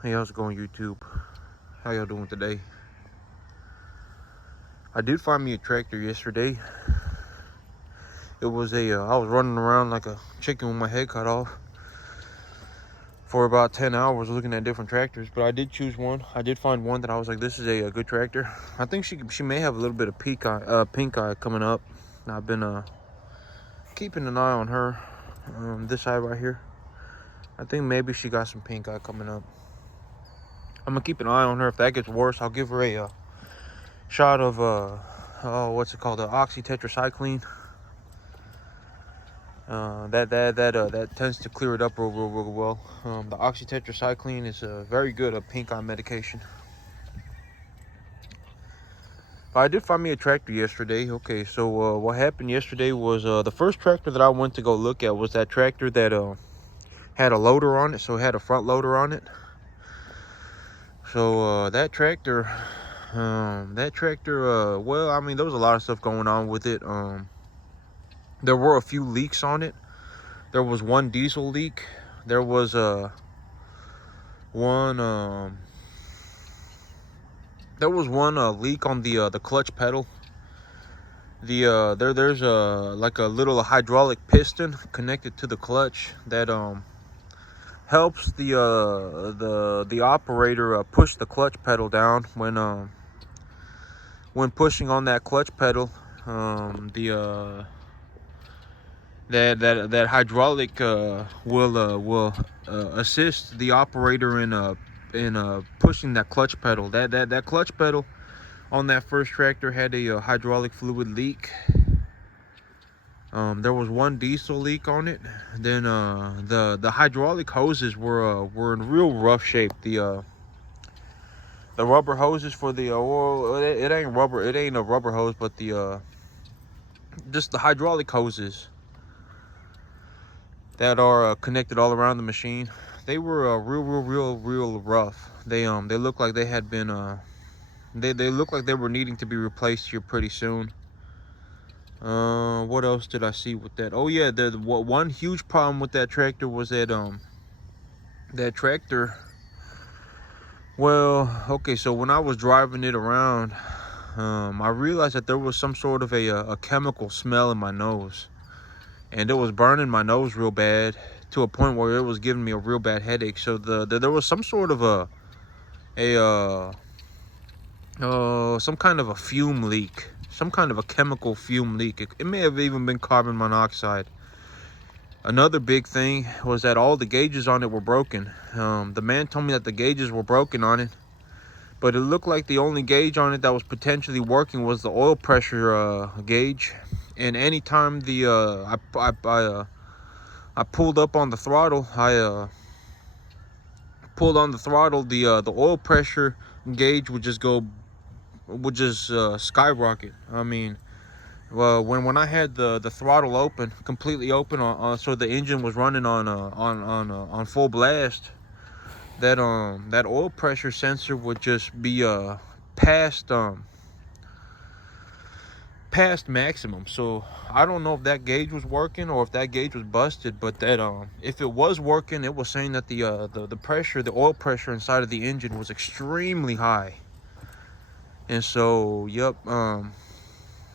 Hey, how's it going, YouTube? How y'all doing today? I did find me a tractor yesterday. It was I was running around like a chicken with my head cut off for about 10 hours looking at different tractors, but I did choose one. I did find one that I was like, this is a good tractor. I think she may have a little bit of pink eye coming up. I've been keeping an eye on her. This eye right here. I think maybe she got some pink eye coming up. I'm gonna keep an eye on her. If that gets worse, I'll give her a shot of what's it called, oxy tetracycline. That tends to clear it up real well. The oxy tetracycline is a very good pink eye medication. But I did find me a tractor yesterday. Okay, so what happened yesterday was the first tractor that I went to go look at was that tractor that had a loader on it, so it had a front loader on it. So that tractor, well, I mean, there was a lot of stuff going on with it. There were a few leaks on it. There was one diesel leak. There was one leak on the clutch pedal. There's like a little hydraulic piston connected to the clutch that helps the operator push the clutch pedal down when pushing on that clutch pedal. That hydraulic will assist the operator in pushing that clutch pedal. That clutch pedal on that first tractor had a hydraulic fluid leak. There was one diesel leak on it. Then the hydraulic hoses were in real rough shape. The rubber hoses for the well, it ain't rubber. It ain't a rubber hose, but the just the hydraulic hoses that are connected all around the machine. They were real rough. They look like they had been they look like they were needing to be replaced here pretty soon. What else did I see with that? Oh yeah, the one huge problem with that tractor was that tractor. Well, okay, so when I was driving it around, I realized that there was some sort of a chemical smell in my nose, and it was burning my nose real bad to a point where it was giving me a real bad headache. So there was some sort of some kind of a fume leak, some kind of a chemical fume leak. It may have even been carbon monoxide. Another big thing was that all the gauges on it were broken. The man told me that the gauges were broken on it, but it looked like the only gauge on it that was potentially working was the oil pressure gauge. And anytime I pulled up on the throttle, the oil pressure gauge would just skyrocket. I mean, well, when I had the throttle open, completely open, so the engine was running on full blast, that oil pressure sensor would just be past maximum. So I don't know if that gauge was working or if that gauge was busted, but that if it was working, it was saying that the oil pressure inside of the engine was extremely high. And so, yep,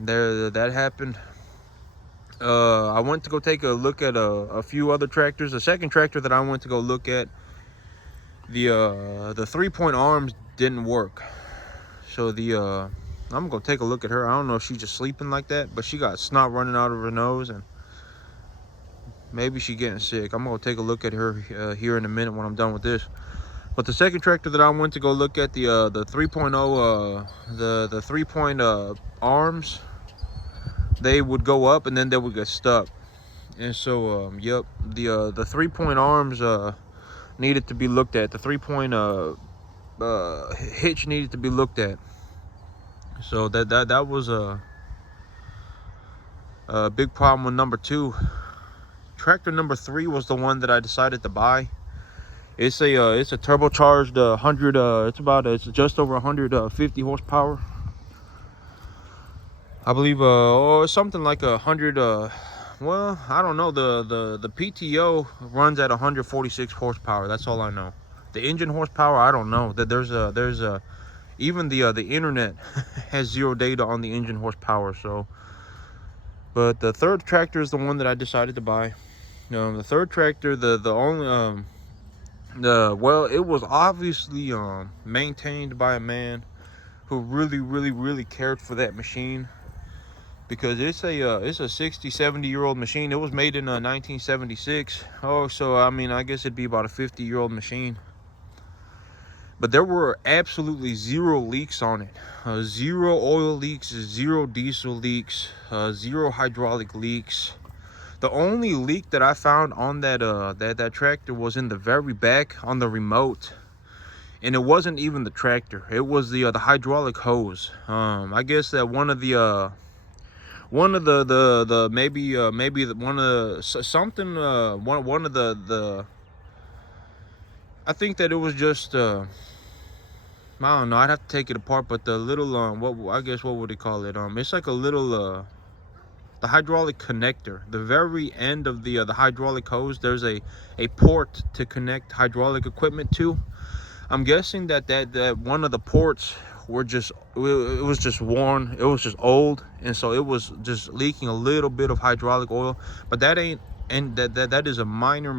that happened. I went to go take a look at a few other tractors. The second tractor that I went to go look at, the 3-point arms didn't work. So I'm gonna take a look at her. I don't know if she's just sleeping like that, but she got snot running out of her nose, and maybe she's getting sick. I'm gonna take a look at her here in a minute when I'm done with this. But the second tractor that I went to go look at, the 3.0, the 3-point arms, they would go up and then they would get stuck. And so yep, the 3-point arms needed to be looked at. The 3-point hitch needed to be looked at. So that was a big problem with number 2. Tractor number 3 was the one that I decided to buy. It's a turbocharged 100. It's just over 150 horsepower. I believe something like 100. Well, I don't know. The PTO runs at 146 horsepower. That's all I know. The engine horsepower, I don't know. That there's a even the internet has zero data on the engine horsepower. So, but the third tractor is the one that I decided to buy. The third tractor, the only well, it was obviously maintained by a man who really cared for that machine, because it's a 60-70-year-old machine. It was made in 1976. Oh, so I mean, I guess it'd be about a 50-year-old machine. But there were absolutely zero leaks on it. Zero oil leaks, zero diesel leaks, zero hydraulic leaks. The only leak that I found on that tractor was in the very back on the remote, and it wasn't even the tractor. It was the hydraulic hose. I guess that one of the I think that it was just I don't know. I'd have to take it apart, but the little what would they call it? It's like a little the hydraulic connector. The very end of the hydraulic hose, there's a port to connect hydraulic equipment to. I'm guessing that one of the ports were just, it was just worn. It was just old, and so it was just leaking a little bit of hydraulic oil. But that ain't, and that is a minor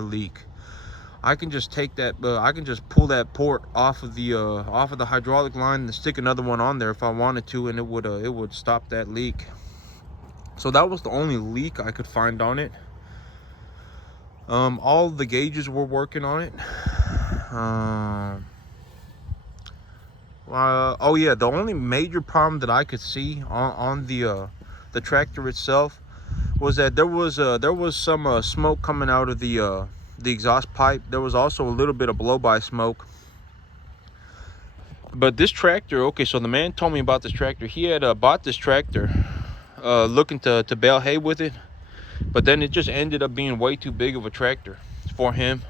leak. I can just take that. I can just pull that port off of the hydraulic line and stick another one on there if I wanted to, and it would stop that leak. So that was the only leak I could find on it. All the gauges were working on it. Oh yeah, the only major problem that I could see on the tractor itself was that there was some smoke coming out of the exhaust pipe. There was also a little bit of blow-by smoke. But this tractor, okay, so the man told me about this tractor. He had bought this tractor looking to bale hay with it, but then it just ended up being way too big of a tractor for him.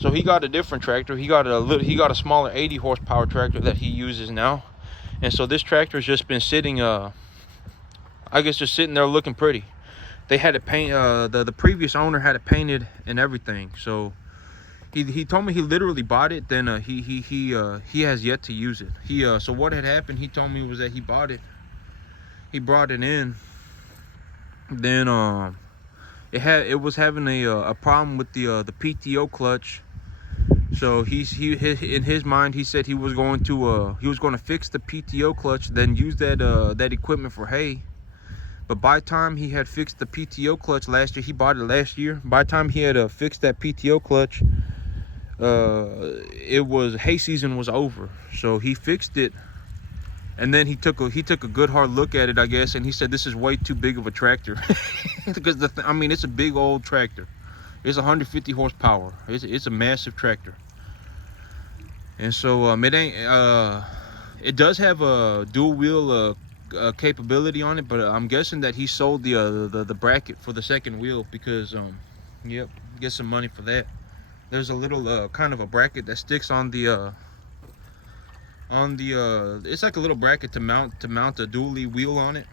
So he got a different tractor. He got a smaller 80 horsepower tractor that he uses now. And so this tractor has just been sitting, I guess just sitting there looking pretty. They had it paint, the previous owner had it painted and everything. So he told me he literally bought it, then he has yet to use it. So what had happened, he told me, was that he bought it, he brought it in, then it was having a problem with the PTO clutch. So he in his mind, he said he was going to fix the PTO clutch, then use that equipment for hay. But by the time he had fixed the PTO clutch last year, he bought it last year. By the time he had fixed that PTO clutch, hay season was over. So he fixed it, and then he took a good hard look at it, I guess, and he said this is way too big of a tractor. Because I mean, it's a big old tractor. It's 150 horsepower. It's a massive tractor. And so it does have a dual wheel capability on it, but I'm guessing that he sold the bracket for the second wheel, because yep, get some money for that. There's a little kind of a bracket that sticks on the it's like a little bracket to mount a dually wheel on it.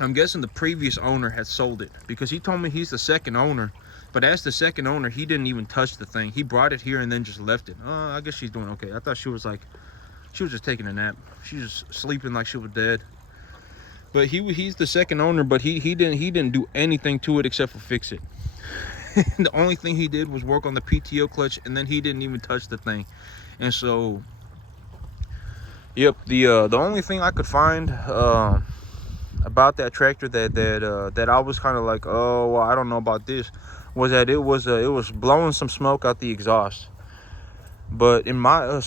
I'm guessing the previous owner had sold it, because he told me he's the second owner. But as the second owner, he didn't even touch the thing. He brought it here and then just left it. I guess she's doing okay. I thought she was just taking a nap. She was sleeping like she was dead. But he's the second owner, but he didn't do anything to it except for fix it. The only thing he did was work on the PTO clutch, and then he didn't even touch the thing. And so, yep, the only thing I could find about that tractor that I was kind of like, oh, well, I don't know about this, was that it was blowing some smoke out the exhaust. But in my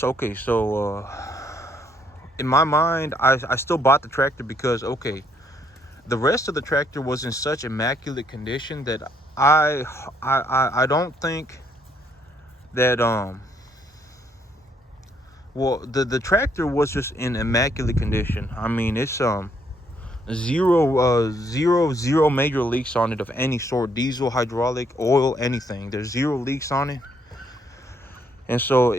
in my mind, I still bought the tractor because, okay, the rest of the tractor was in such immaculate condition that I don't think that well, the tractor was just in immaculate condition. I mean, it's zero major leaks on it of any sort, diesel, hydraulic, oil, anything. There's zero leaks on it. And so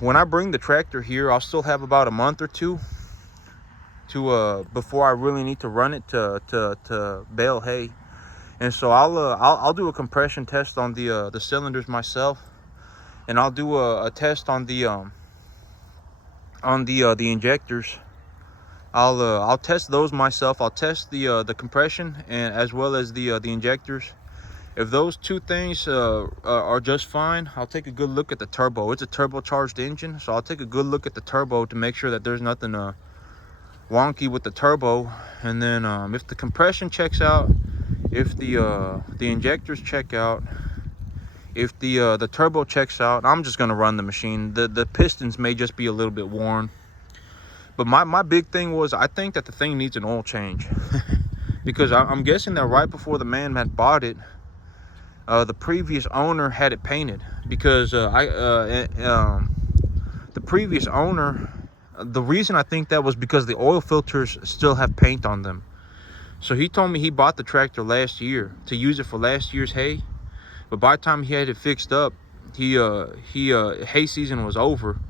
when I bring the tractor here, I'll still have about a month or two to before I really need to run it to bale hay. And so I'll do a compression test on the cylinders myself, and I'll do a test on the injectors. I'll test those myself. I'll test the compression and as well as the injectors. If those two things are just fine, I'll take a good look at the turbo. It's a turbocharged engine, so I'll take a good look at the turbo to make sure that there's nothing wonky with the turbo. And then if the compression checks out, if the injectors check out, if the turbo checks out, I'm just gonna run the machine. The pistons may just be a little bit worn, but my big thing was I think that the thing needs an oil change because I'm guessing that right before the man had bought it, the previous owner had it painted because the previous owner, the reason I think that was because the oil filters still have paint on them. So he told me he bought the tractor last year to use it for last year's hay, but by the time he had it fixed up, hay season was over.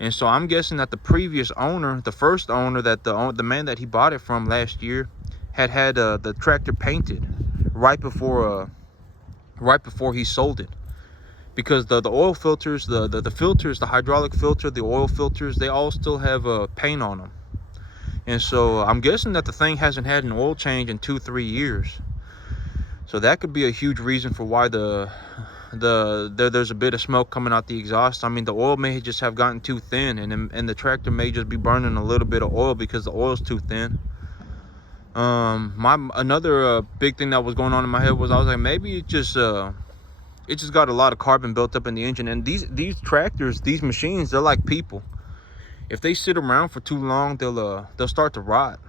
And so I'm guessing that the previous owner, the first owner, that the man that he bought it from last year had the tractor painted right before he sold it, because the oil filters, the filters, the hydraulic filter, the oil filters, they all still have paint on them. And so I'm guessing that the thing hasn't had an oil change in 2-3 years. So that could be a huge reason for why there's a bit of smoke coming out the exhaust. I mean, the oil may just have gotten too thin, and the tractor may just be burning a little bit of oil because the oil's too thin. Another big thing that was going on in my head was I was like, maybe it just got a lot of carbon built up in the engine. And these tractors, these machines, they're like people. If they sit around for too long, they'll start to rot.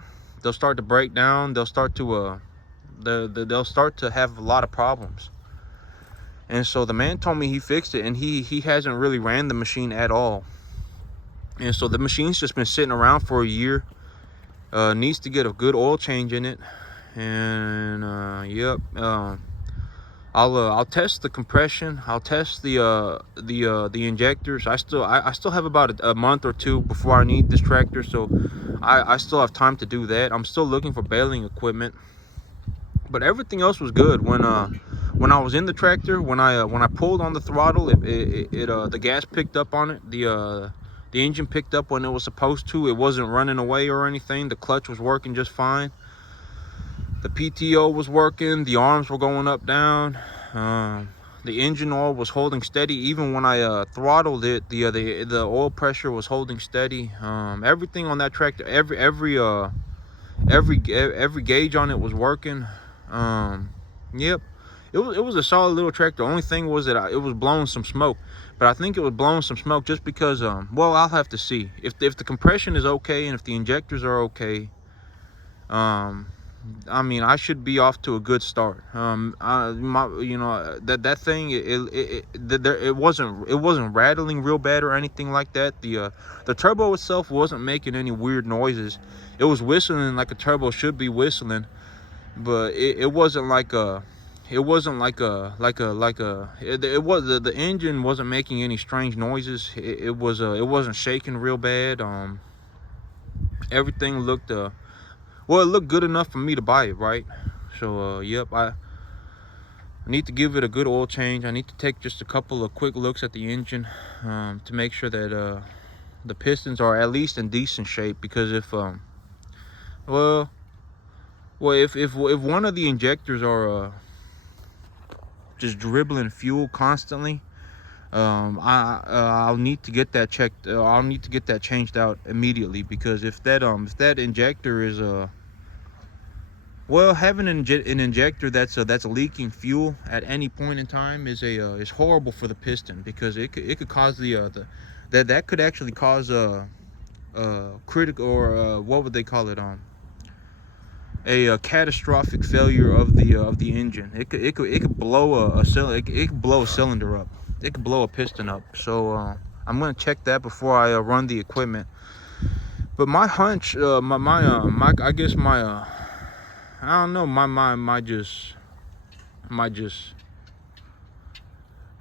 They'll start to break down. They'll start to have a lot of problems. And so the man told me he fixed it, and he hasn't really ran the machine at all. And so the machine's just been sitting around for a year. Needs to get a good oil change in it. And yep. I'll test the compression. I'll test the injectors. I still have about a month or two before I need this tractor, so I still have time to do that. I'm still looking for baling equipment, but everything else was good. When I was in the tractor, when I pulled on the throttle, the gas picked up on it. The engine picked up when it was supposed to. It wasn't running away or anything. The clutch was working just fine. The PTO was working. The arms were going up, down. The engine oil was holding steady. Even when I throttled it, the oil pressure was holding steady. Everything on that tractor, every gauge on it was working. Yep, it was a solid little tractor. The only thing was that it was blowing some smoke. But I think it was blowing some smoke just because, well, I'll have to see if the compression is okay and if the injectors are okay. I mean, I should be off to a good start. That thing, it wasn't rattling real bad or anything like that. The turbo itself wasn't making any weird noises. It was whistling like a turbo should be whistling, but it wasn't like a. It wasn't the engine wasn't making any strange noises. It wasn't shaking real bad. Everything looked well, it looked good enough for me to buy it, right? So yep, I need to give it a good oil change. I need to take just a couple of quick looks at the engine to make sure that the pistons are at least in decent shape, because if one of the injectors are just dribbling fuel constantly, I'll need to get that checked. I'll need to get that changed out immediately, because if that injector is well, having an injector that's leaking fuel at any point in time is horrible for the piston, because it could cause that could actually cause critical, or what would they call it, a catastrophic failure of the engine. It could blow a cylinder up. It could blow a piston up. So I'm gonna check that before I run the equipment. But my hunch, I guess I don't know,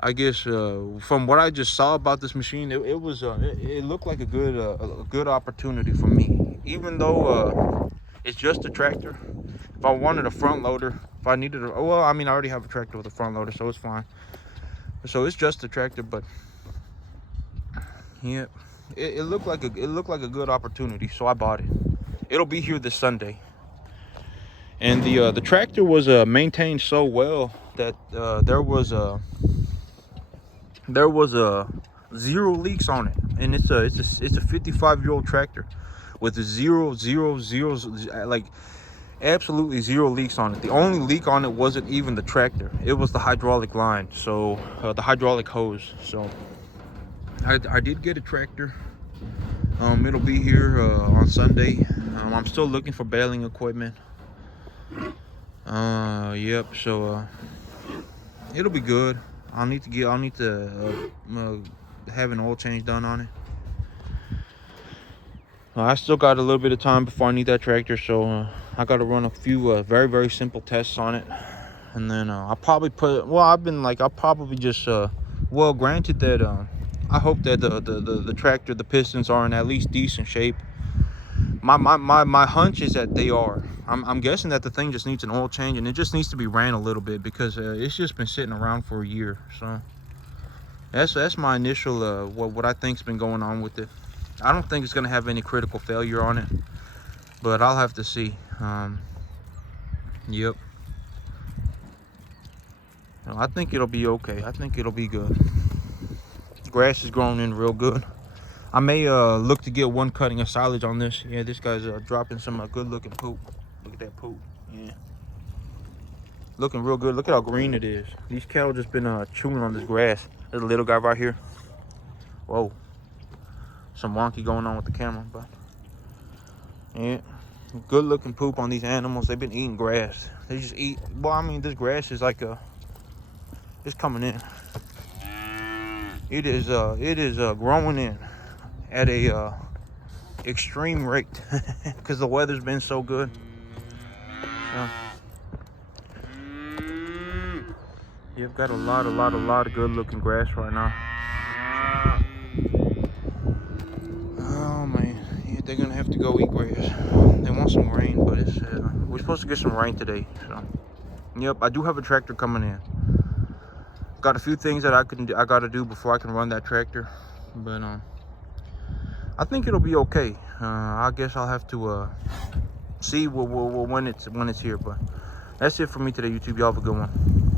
I guess from what I just saw about this machine, it looked like a good opportunity for me. Even though it's just a tractor. If I wanted a front loader, if I needed I already have a tractor with a front loader, so it's fine. So it's just a tractor, but Yep. It looked like a good opportunity, so I bought it. It'll be here this Sunday. And the tractor was maintained so well that there was 0 leaks on it, and it's a 55-year-old tractor with like absolutely 0 leaks on it. The only leak on it wasn't even the tractor; it was the hydraulic line, so the hydraulic hose. So I did get a tractor. It'll be here on Sunday. I'm still looking for baling equipment. Yep. So it'll be good. I'll need to have an oil change done on it. I still got a little bit of time before I need that tractor, so I got to run a few very, very simple tests on it, and then I'll probably I'll probably just well, granted that I hope that the tractor, the pistons are in at least decent shape. My hunch is that they are. I'm guessing that the thing just needs an oil change, and it just needs to be ran a little bit because it's just been sitting around for a year. So that's my initial what I think's been going on with it. I don't think it's gonna have any critical failure on it, but I'll have to see. Yep. I think it'll be okay. I think it'll be good. Grass is growing in real good. I may look to get one cutting of silage on this. Yeah, this guy's dropping some good looking poop. Look at that poop. Yeah, looking real good. Look at how green it is. These cattle just been chewing on this grass. There's a little guy right here. Whoa, some wonky going on with the camera, but yeah, good looking poop on these animals. They've been eating grass. They just eat. Well, I mean, this grass is like it's coming in. It is growing in at a extreme rate because the weather's been so good. So, you've got a lot of good looking grass right now. Oh man, yeah, they're gonna have to go eat grass. They want some rain, but it's we're supposed to get some rain today. So yep, I do have a tractor coming in. Got a few things that I gotta do before I can run that tractor, but I think it'll be okay. I guess I'll have to see when it's here. But that's it for me today, YouTube. Y'all have a good one.